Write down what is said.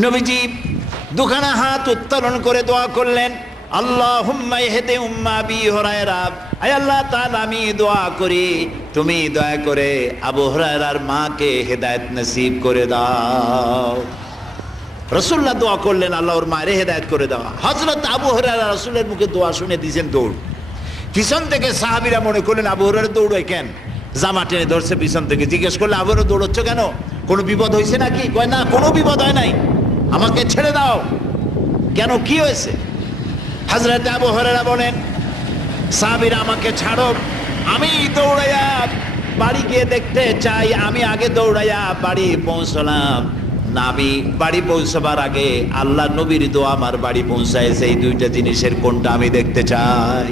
নবীজি দুখানা হাত উত্তোলন করে দোয়া করলেন, আল্লাহুম্মা ইহদি উম্মা আবি হুরায়রা, আয় আল্লাহ তাআলা আমি দোয়া করি তুমি দয়া করে আবু হুরায়রার মাকে হেদায়েত নসিব করে দাও। রাসূলুল্লাহ দোয়া করলেন আল্লাহ ওর মায়ের হেদায়েত করে দাও। হযরত আবু হুরায়রা রাসূলের মুখে দোয়া শুনে দিয়েছেন দৌড়। পিছন থেকে সাহাবীরা মনে করলেন আবু হুরায়রা দৌড়ায় কেন, জামা টেনে ধরছে পিছন থেকে। জিজ্ঞেস করলে আবু হুরায়রা দৌড়চ্ছ কেন, কোনো বিপদ হয়েছে নাকি? কয় না, কোনো বিপদ হয় নাই, আমাকে ছেড়ে দাও। কেন, কি হয়েছে? হযরত আবু হুরায়রা বলেন, সাহাবীরা আমাকে ছাড়ো, আমি দৌড়াইয়া বাড়ি গিয়ে দেখতে চাই। আমি আগে দৌড়াইয়া বাড়ি পৌঁছলাম, নাবি বাড়ি পৌঁছবার আগে আল্লাহ নবীর দোয়া আমার বাড়ি পৌঁছায়। সেই দুইটা জিনিসের কোনটা আমি দেখতে চাই।